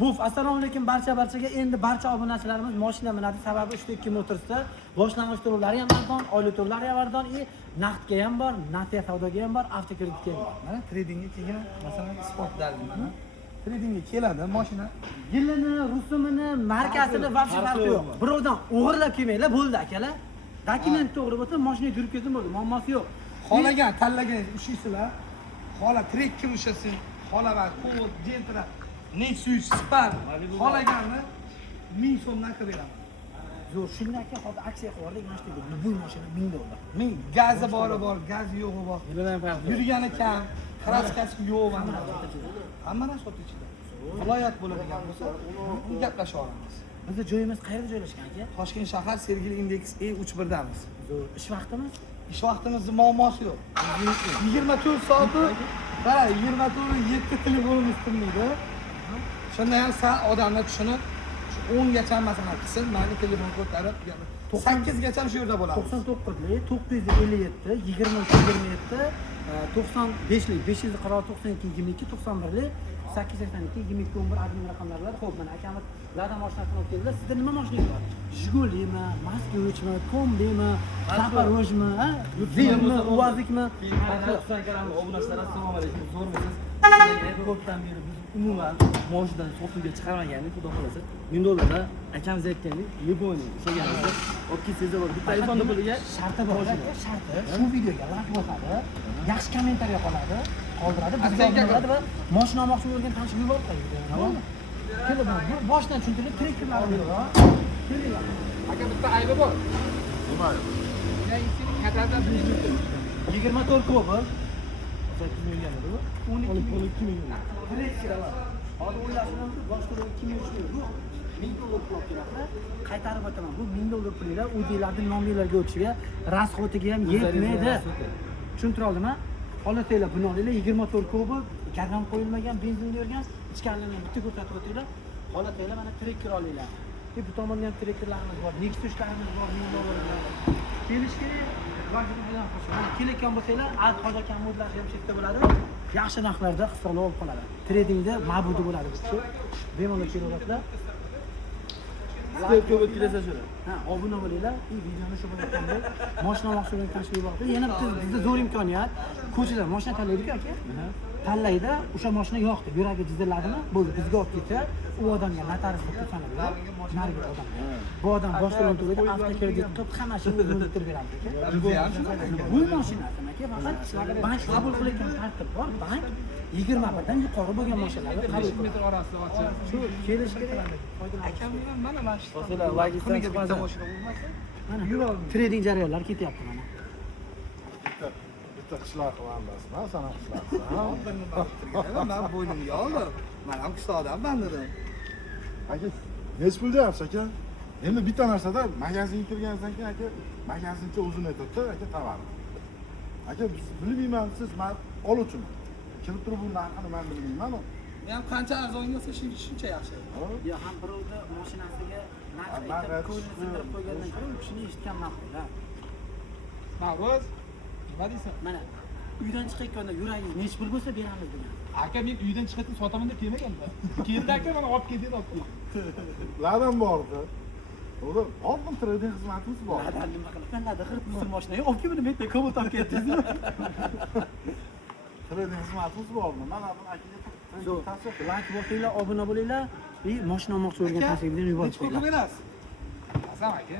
Buf, assalomu alaykum barchaga. Endi barcha obunachilarimiz mashina minadi. Sababi 3.2 motorsda boshlang'ich turlari ham arzon, oylik turlari ham arzon, naqdga ham bor, naqdga savdoga ham bor, avtokreditga ham bor. Mana tradingga kelgan, masalan, sport dalgini. Tradingga keladi mashina. Yilini, rusumini, markasini va farqi yo'q. Birovdan o'g'irlab kelmanglar, bo'ldi akalar. Dokument to'g'ri bo'lsa, mashinani yurib ketsin bo'ldi, muammosi yo'q. Xohlagan, tanlagan ushaysizlar. Xola trekker ushasin, xola va Cobalt, Gentra, Nexus, Spark, xohlaganni 1000 so'mdan qilib beraman. Zo'r, shundan keyin hozir aksiya qilardik, mana shu bu mashina 1000 dollar. 1000 gazi bori bor, gazi yo'g'i bor. Yurgani kam, kraskasi yo'q mana. Hamma narsa sotib ichida. Viloyat bo'ladigan bo'lsa, gaplashib olamiz. Bizning joyimiz qayerda joylashgan aka? Toshkent shahar Sergeli Index E31damiz. Zo'r. Ish vaqtimiz? Ish vaqtimizning muammosi yo'q. 24 soati, qara, 24-7 telefonimiz turmaydi. Shunda ham sal odamlar tushunib, 10 gacha masalan qilsin, meni telefon ko'tarib, 8 gacha shu yerda bo'lamiz. 99lik 957 2327 95lik 546 92 22 91lik 882 2211 admin raqamlar. Xo'p, mana akamiz Lada mashinasini olib keldilar. Sizda nima mashinangiz bor? Jigulimi, Moskvich-mi, Kombimi, Zaporojmi, Zilmi, Uvazikmi? Husan Karamov obunachilar, assalomu alaykum. Zo'rmisiz? Ko'pdan beri biz umuman mashinadan sotuvga chiqarmagandik, xudo xolasa. 1000 dollardan akamiz aytgandek, Leboniy kelganimizda olib kelsangizlar bor. Bitta telefonda bo'liga sharti bor. Sharti shu videoga like bosadi, yaxshi kommentariya qoladi, qoldiradi, bizga oladi va mashina olmoqchi bo'lgan tanishib yuborib qo'yadi. Kelib, bu boshdan tushuntirib, trekkerlarni bor. Kelinglar. Aka bitta aybi bor. Nima aybi? Qatardan 24 Cobalt 8 million edi bu. 12 million. Trekkerlar. Hozir o'ylashimizki, boshqa 2 million yo'q. 1000 dollar pul olib keladi. Qaytarib o'taman. Bu 1000 dollar pullar o'zingizlarning nominglarga o'tishiga, rasxotiga ham yetmaydi. Tushuntira oldimmi? Olasizlar, buni olinglar, 24 Cobalt, gardan qo'yilmagan, benzinda yurgan, ichkarilarni bitta ko'rsatib o'tinglar. Olasizlar, mana trekker olinglar. Bu tomonda ham trekkerlarimiz bor, Nexus'larimiz bor, 1000 dollarga. Kelish kerak. Kelayotgan bo'lsanglar, hozir akam modlari ham chetda bo'ladi. Yaxshi narxlarda hisobla olib qoladi. Tradingda ma'budi bo'ladi bu kishi. Bemalol kelaverasizlar. Step ko'p kelasa shuni. Ha, obuna bo'linglar. Videoni shu bilan tamomlaylik. Mashina olmoqchi bo'lgan tanishib yubordi. Yana bizda zo'r imkoniyat. Ko'chada mashina tanlaydi-ku aka. Tanlaydi, o'sha mashina yoqdi, yuragi jizilladimi? Bo'ldi, bizga olib ketsa, u odamga notarius deb tanlaydi. Narigi odam. Bu odam boshqalarni to'laydi, avtokredit qilib hammasini o'zini bitirib beradi aka. Bu mashinasini aka faqat bank qabul qilayotgan tartib bor. Bank 21 dan yuqori bo'lgan mashinalarni qabul qiladi. metr orasida ochib. Shu kelish kerak. Akam bilan mana shu. Hozirlar logistika bitta mashina bo'lmasa, Mana trading jarayonlari ketyapti mana. Bitta qishloq qilamizmi? Sana qishloqsan. men bo'ynimga oldim. Men ham qishloqdan bandidim. Aka, nech pul deyapsiz aka? Endi bitta narsada magazinga kirganingizdan keyin aka, magazinchi o'zini aytadi, aka tovar. Aka, bilmayman, siz men oluvchiman. Kirib turib bu narxini men bilmayman. Men ham qancha arzon bo'lsa shuncha yaxshi. Yo, ham birovni mashinasiga narx aytib ko'zini sindirib qo'ygandan ko'ra u kishini eshitgan ma'qul. Ma'ruz, nima deysan? Mana uydan chiqayotganda yuragingiz nech pul bo'lsa beramiz degan. Aka men uydan chiqib sotaman deb kelmaganda. Keldi aka mana olib ketdi, olib ketdi. Ladan bordi. To'g'ri, oldim trading xizmatimiz bor. Ladan nima qilibman? Ladan qilib turib mashinaga olib keldim, men Cobalt olib ketdingiz. Trading xizmatimiz bormi? Mana buni akaga Like bosinglar, obuna bo'linglar. Mashina olmoqchi bo'lgan tashrifni yuborib Nechta berasiz? Asam aka.